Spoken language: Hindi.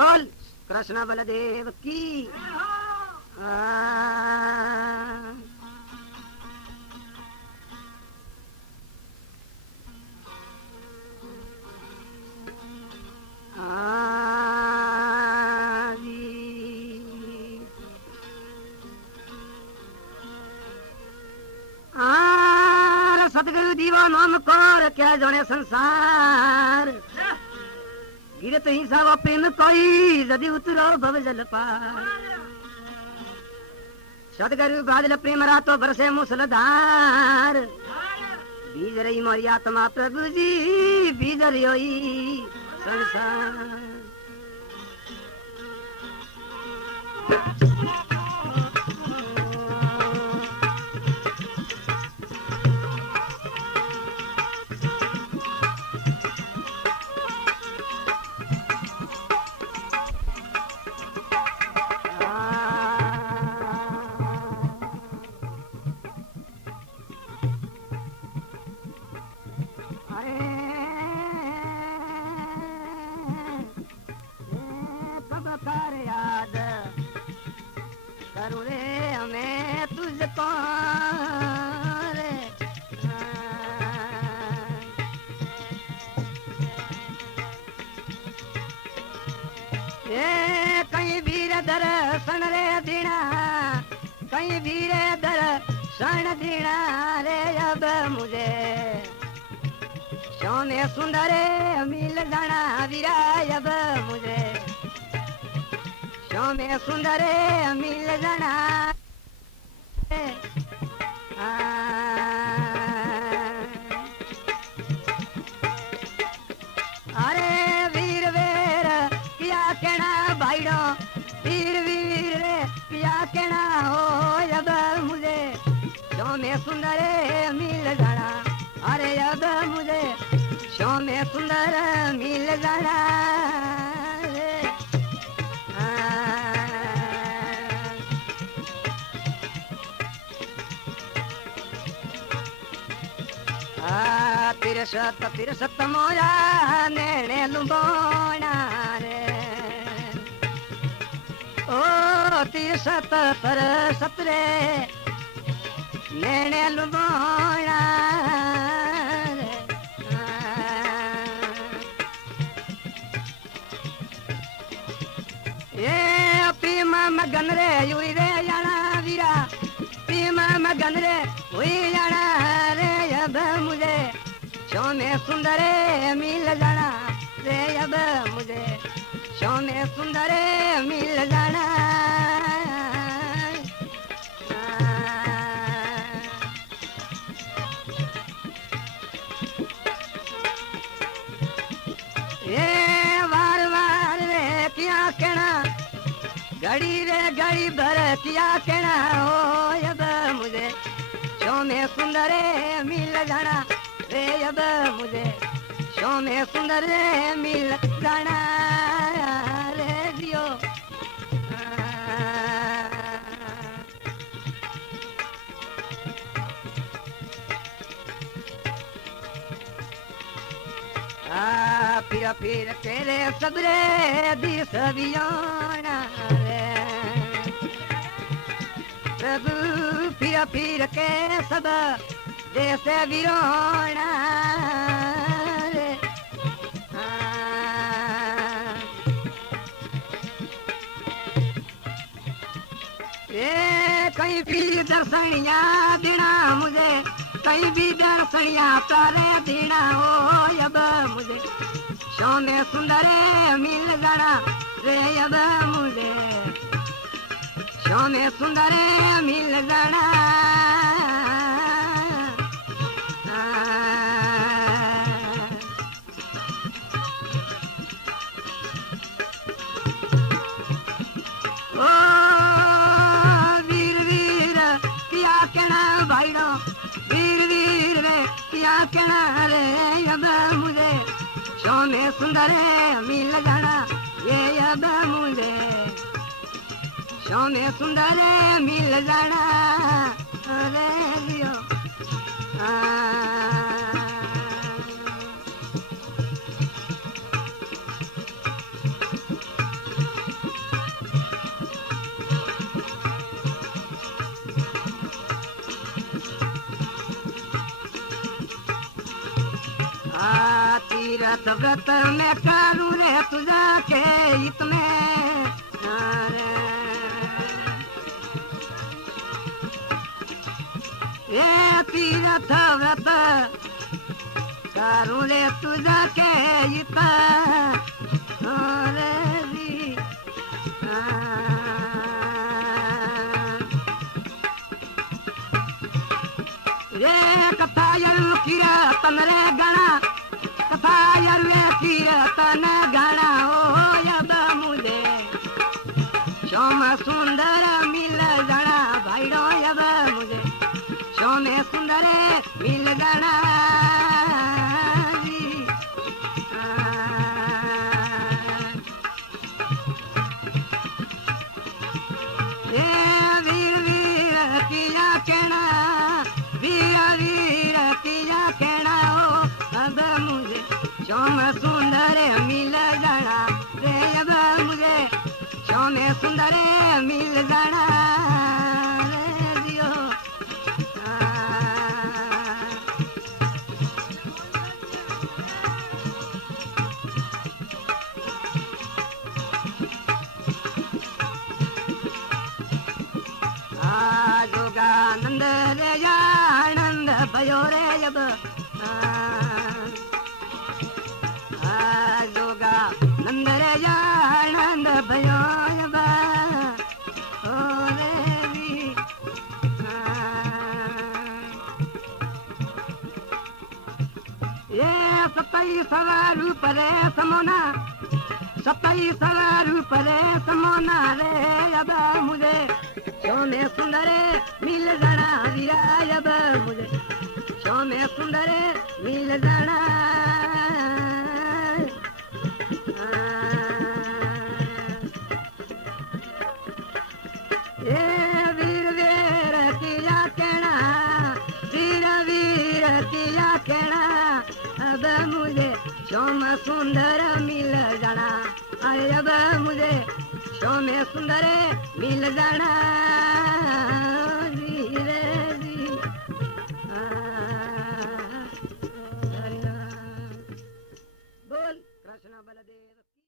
बोल कृष्ण बलदेव की सतगुरु दीवा नाम कर क्या जाने संसार गिरत हिंसा व प्रेम कोई यदि उतरो भव जल पार सतगुरु बादल प्रेम रातो बरसे मूसलधार बीज रही मोरी आत्मा प्रभु जी बीज रही संसार कहीं वीर दर्शन रे दीना कहीं वीर दर्शन दीना रे अब मुझे सोने सुंदर मिल जाना वीरा अब मुझे सोने सुंदर मिल जाना अरे वीर वीर क्या कहना भाईडो वीर वीर रे क्या कहना हो अब मुझे सोने सुंदर मिल जाना अरे अब मुझे सोने सुंदर मिल जाना तिरसत मोरा नेणे लुंबोना रे ओ तिरसत तरसत रे नेणे लुंबोना रे ये पीमा मगन रे युरी रे जाना वीरा पीमा मगन रे हुई जाना रे अब मुझे सोने सुंदर मिल जाना रे अब मुझे सोने सुंदर मिल जाना ये वार वार रे क्या कहना घड़ी रे घड़ी भर क्या कहना हो अब मुझे सोने सुंदर मिल जाना रे अब मुझे सोने सुंदर मिल जाना रे दियो फिर तेरे सबरे दिस बियाना रे प्रभु फिर के सब जैसे वीरोना रे कहीं भी दर्शनिया देना मुझे कहीं भी दर्शनिया तारे देना हो अब मुझे सोने सुंदर मिल जाना रे अब मुझे सोने सुंदर मिल जाना भाईडो वीर वीर रे क्या कहना रे अब मुझे सोने सुंदर मिल जाना ये अब मुझे सोने सुंदर मिल जाना रे दियो तीरथ व्रत में करूं रे तुझा के हित में ये तीरथ व्रत करूं रे तुझा के हित रे जी रे कथा यरु कीर्तन रे गणा कथा यरु कीर्तन गणा ओ यब मुझे श्याम सुंदर मिल गणा भाईडो यब मुझे श्याम सुंदर मिल गणा श्याम सुंदर मिल जाना रे अब मुझे श्याम सुंदर मिल जाना रे दियो जोगानंद रे आनंद भयो रे अब जोगा नंद रे आनंद भयो ओ रे ये सताई सवार परे समोना सताई सवार परे समोना रे अब मुझे श्याम सुंदर मिल जाना वीरा अब मुझे श्याम सुंदर मिल जाना वीर वीर किया कहना वीर वीर किया कहना अब मुझे श्याम सुंदर मिल जाना अरे अब मुझे श्याम सुंदर मिल जाना